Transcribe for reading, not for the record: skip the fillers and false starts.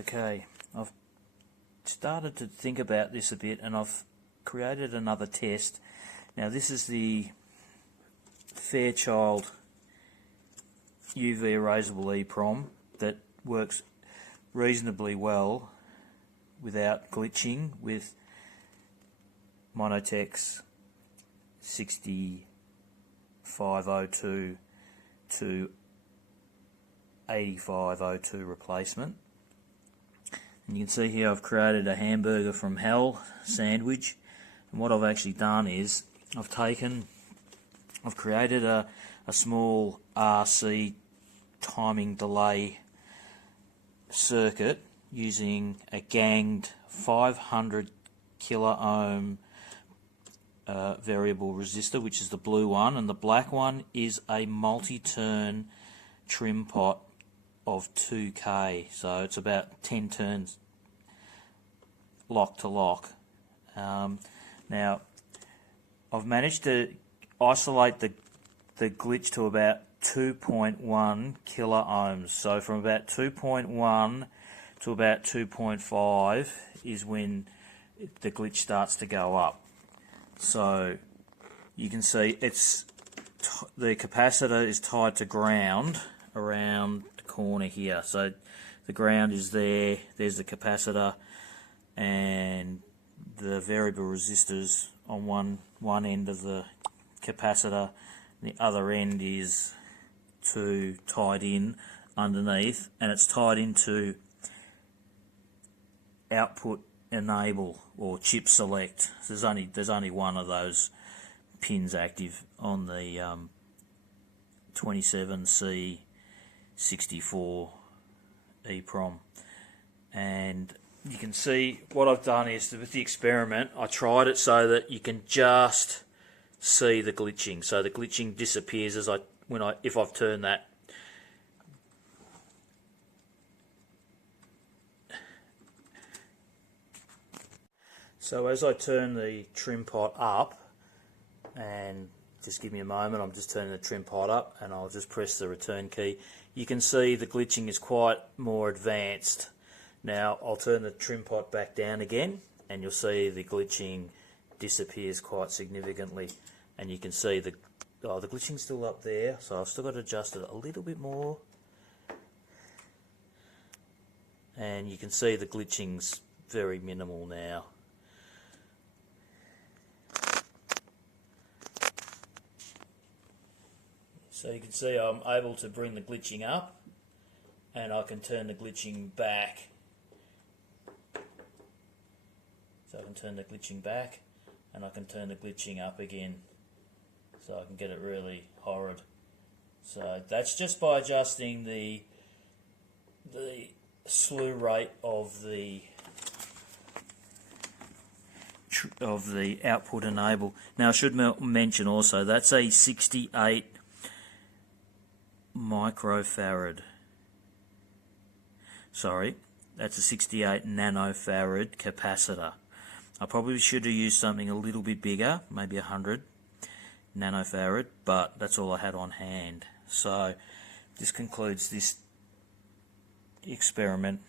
Okay, I've started to think about this a bit and I've created another test. Now this is the Fairchild UV erasable EPROM that works reasonably well without glitching with monotech's 6502 to 8502 replacement. And you can see here I've created a hamburger from hell sandwich, and what I've actually done is I've created a small RC timing delay circuit using a ganged 500 kilo ohm variable resistor, which is the blue one, and the black one is a multi-turn trim pot of 2K, so it's about 10 turns lock to lock. Now I've managed to isolate the glitch to about 2.1 kilo ohms, so from about 2.1 to about 2.5 is when the glitch starts to go up. So you can see the capacitor is tied to ground around the corner here. So the ground is there, there's the capacitor, and the variable resistors on one end of the capacitor, and the other end is tied in underneath, and it's tied into output enable or chip select. So there's only one of those pins active on the 27C64 EPROM, and you can see what I've done is with the experiment I tried it so that you can just see the glitching. So the glitching disappears if I've turned that. So as I turn the trim pot up, and just give me a moment, I'm just turning the trim pot up and I'll just press the return key. You can see the glitching is quite more advanced. Now I'll turn the trim pot back down again and you'll see the glitching disappears quite significantly, and you can see the glitching's still up there, so I've still got to adjust it a little bit more, and you can see the glitching's very minimal now. So you can see I'm able to bring the glitching up, and I can turn the glitching back. So I can turn the glitching back, and I can turn the glitching up again, so I can get it really horrid. So that's just by adjusting the slew rate of the output enable. Now I should mention also that's a 68 microfarad. Sorry, that's a 68 nanofarad capacitor. I probably should have used something a little bit bigger, maybe 100 nanofarad, but that's all I had on hand. So this concludes this experiment.